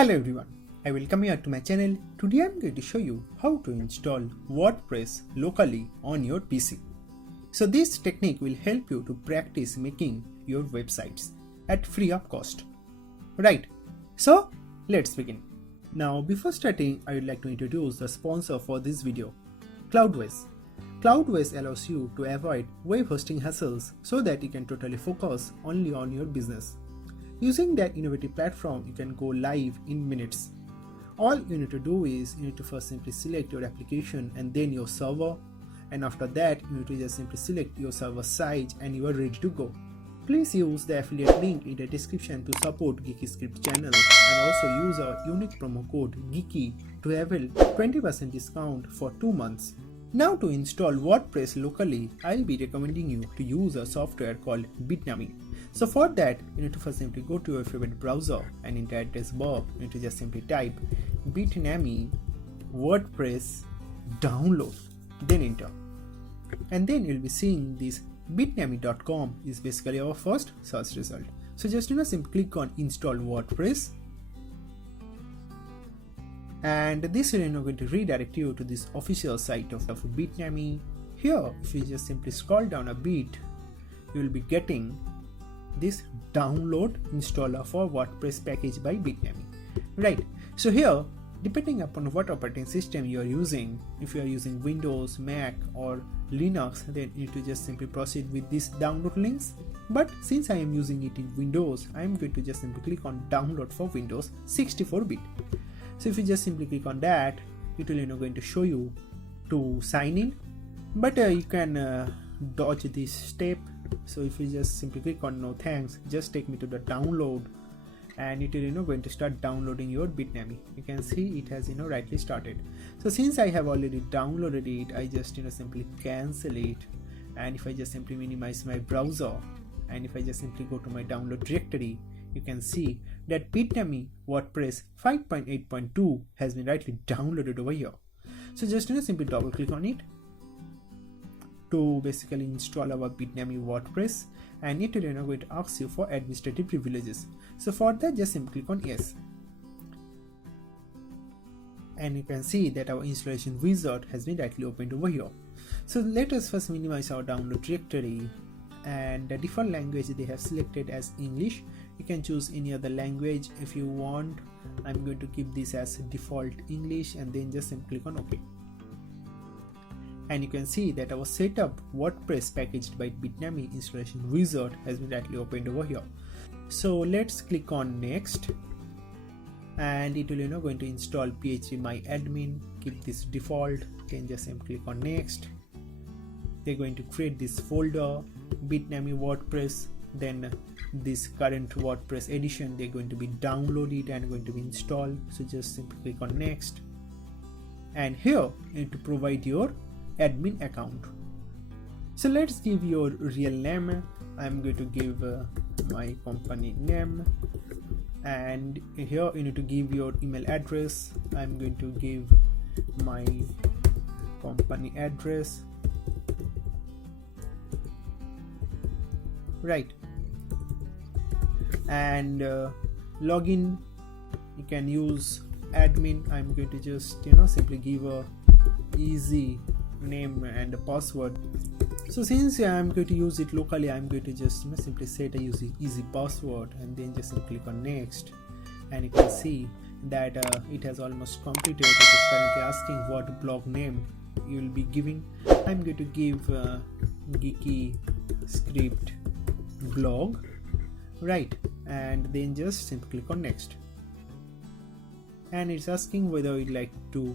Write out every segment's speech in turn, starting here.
Hello everyone, I welcome you to my channel. Today I am going to show you how to install WordPress locally on your PC. So this technique will help you to practice making your websites at free of cost. Right, so let's begin. Now before starting, I would like to introduce the sponsor for this video, Cloudways. Cloudways allows you to avoid web hosting hassles so that you can totally focus only on your business. Using that innovative platform, you can go live in minutes. All you need to do is you need to first simply select your application and then your server, and after that you need to just simply select your server size and you are ready to go. Please use the affiliate link in the description to support Geeky script channel, and also use our unique promo code Geeky to avail 20% discount for 2 months. Now to install WordPress locally, I'll be recommending you to use a software called Bitnami. So for that, you need to first simply go to your favorite browser, and in the address bar, you need to just simply type Bitnami WordPress download, then enter. And then you'll be seeing this bitnami.com is basically our first search result. So just simply click on install WordPress. And this will going to redirect you to this official site of Bitnami. Here, if you just simply scroll down a bit, you will be getting this download installer for WordPress package by Bitnami. Right, so here, depending upon what operating system you are using, if you are using Windows, Mac or Linux, then you need to just simply proceed with these download links. But since I am using it in Windows, I am going to just simply click on download for Windows 64-bit. So if you just simply click on that, it will going to show you to sign in, but you can dodge this step. So if you just simply click on no thanks, just take me to the download, and it will going to start downloading your Bitnami. You can see it has rightly started. So since I have already downloaded it, I just simply cancel it, and if I just simply minimize my browser, and if I just simply go to my download directory, you can see that Bitnami WordPress 5.8.2 has been rightly downloaded over here. So just simply double click on it to basically install our Bitnami WordPress, and it will going to ask you for administrative privileges. So for that, just simply click on yes, and you can see that our installation wizard has been rightly opened over here. So let us first minimize our download directory, and the default language they have selected as English. You can choose any other language if you want. I'm going to keep this as default English, and then just simply click on OK. And you can see that our setup WordPress packaged by Bitnami installation wizard has been rightly opened over here. So let's click on next, and it will going to install phpMyAdmin. Keep this default. Then just simply click on next. They're going to create this folder Bitnami WordPress, then this current WordPress edition they're going to be downloaded and going to be installed. So just simply click on next, and here you need to provide your admin account. So let's give your real name. I'm going to give my company name, and here you need to give your email address. I'm going to give my company address. Right, and login, you can use admin. I'm going to just simply give a easy name and a password. So since I'm going to use it locally, I'm going to just simply set a easy password, and then just simply click on next, and you can see that it has almost completed. It is currently asking what blog name you will be giving. I'm going to give Geeky script blog, right, and then just simply click on next, and it's asking whether you'd like to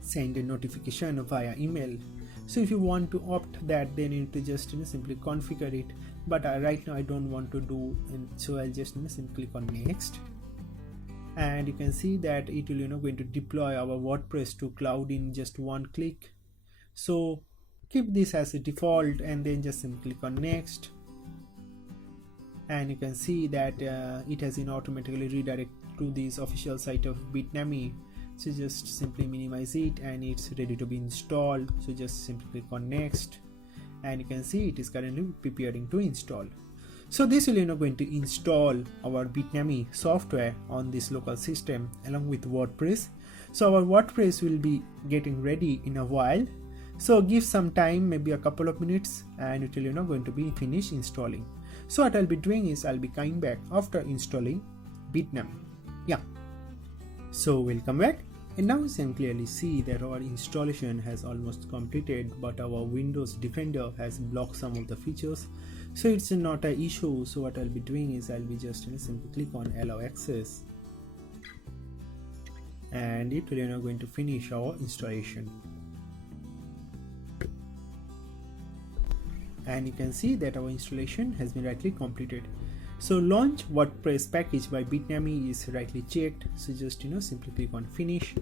send a notification via email. So if you want to opt that, then you need to just simply configure it, but right now I don't want to do, and so I'll just simply click on next, and you can see that it will going to deploy our WordPress to cloud in just one click. So keep this as a default, and then just simply click on next, and you can see that it has automatically redirected to this official site of Bitnami. So just simply minimize it, and it's ready to be installed. So just simply click on next, and you can see it is currently preparing to install. So this will going to install our Bitnami software on this local system along with WordPress. So our WordPress will be getting ready in a while. So give some time, maybe a couple of minutes, and it will going to be finished installing. So what I'll be doing is I'll be coming back after installing Bitnami. Yeah. So welcome back. And now you can clearly see that our installation has almost completed, but our Windows Defender has blocked some of the features. So it's not an issue. So what I'll be doing is I'll be just simply click on allow access, and it will going to finish our installation. And you can see that our installation has been rightly completed. So launch WordPress package by Bitnami is rightly checked. So just simply click on finish,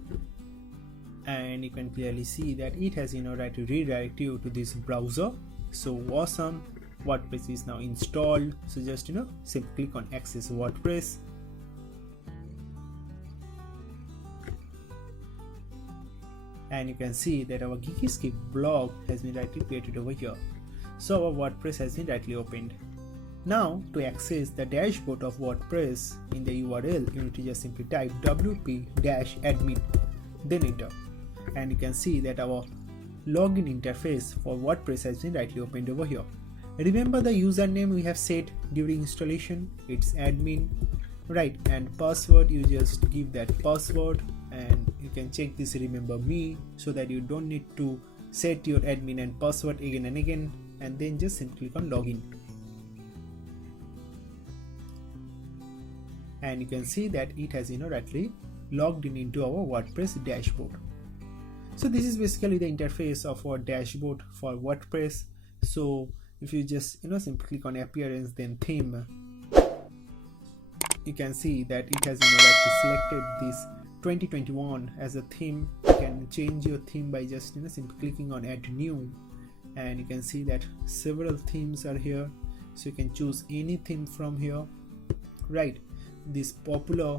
and you can clearly see that it has right to redirect you to this browser. So awesome, WordPress is now installed. So just simply click on access WordPress, and you can see that our Geeky skip blog has been rightly created over here. So our WordPress has been rightly opened. Now to access the dashboard of WordPress, in the URL you need to just simply type wp-admin, then enter, and you can see that our login interface for WordPress has been rightly opened over here. Remember the username we have set during installation, it's admin, right? And password, you just give that password, and you can check this remember me, so that you don't need to set your admin and password again and again, and then just simply click on login. And you can see that it has rightly logged in into our WordPress dashboard. So this is basically the interface of our dashboard for WordPress. So if you just simply click on appearance, then theme, you can see that it has rightly selected this 2021 as a theme. You can change your theme by just simply clicking on add new, and you can see that several themes are here. So you can choose any theme from here, right? This popular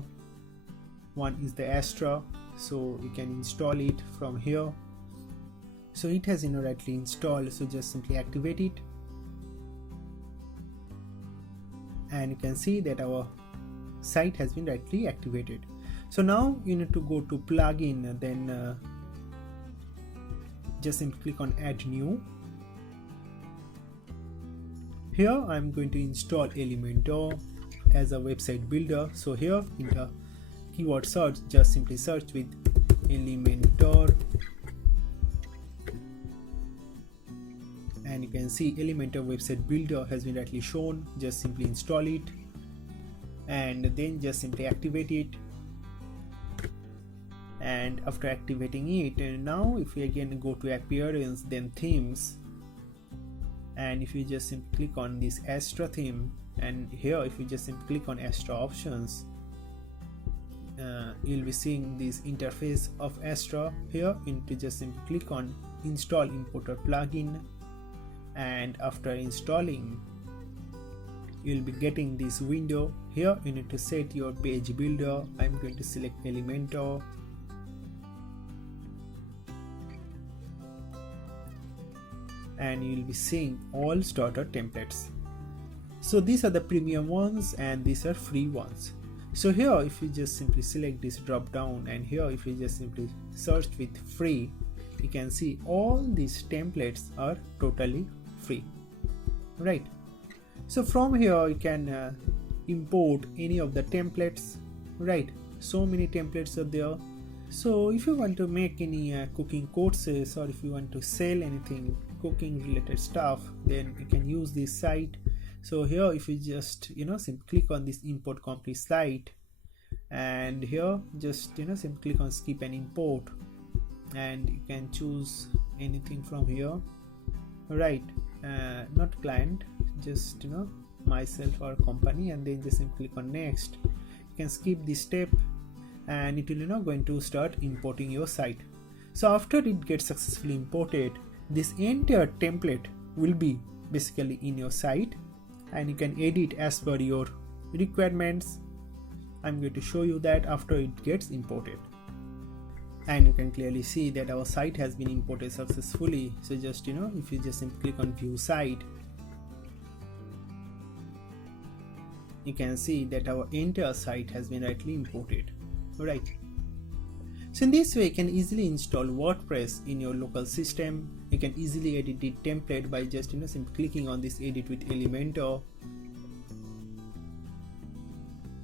one is the Astra, so you can install it from here. So it has rightly installed, so just simply activate it, and you can see that our site has been rightly activated. So now you need to go to plugin, then just simply click on add new. Here I'm going to install Elementor as a website builder. So here in the keyword search, just simply search with Elementor, and you can see Elementor website builder has been rightly shown. Just simply install it, and then just simply activate it. And after activating it, and now if we again go to appearance, then themes, and if you just simply click on this Astra theme, and here if you just simply click on Astra options, you'll be seeing this interface of Astra. Here you need to just simply click on install importer plugin, and after installing you'll be getting this window. Here you need to set your page builder. I'm going to select Elementor, and you'll be seeing all starter templates. So these are the premium ones, and these are free ones. So here if you just simply select this drop down, and here if you just simply search with free, you can see all these templates are totally free, right? So from here you can import any of the templates, right? So many templates are there. So if you want to make any cooking courses, or if you want to sell anything cooking related stuff, then you can use this site. So here if you just simply click on this import complete site, and here just simply click on skip and import, and you can choose anything from here, right? Not client, just myself or company, and then just simply click on next. You can skip this step, and it will going to start importing your site. So after it gets successfully imported, this entire template will be basically in your site, and you can edit as per your requirements. I'm going to show you that after it gets imported. And you can clearly see that our site has been imported successfully. So just if you just simply click on view site, you can see that our entire site has been rightly imported. Right. So in this way, you can easily install WordPress in your local system. You can easily edit the template by just simply clicking on this edit with Elementor,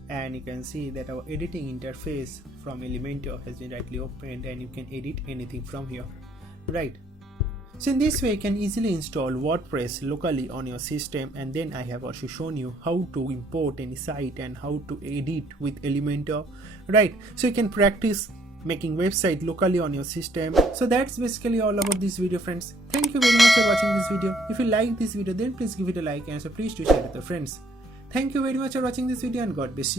and you can see that our editing interface from Elementor has been rightly opened, and you can edit anything from here. Right. So in this way, you can easily install WordPress locally on your system, and then I have also shown you how to import any site and how to edit with Elementor. Right. So you can practice making website locally on your system. So that's basically all about this video, friends. Thank you very much for watching this video. If you like this video, then please give it a like, and so please do share it with your friends. Thank you very much for watching this video, and God bless you.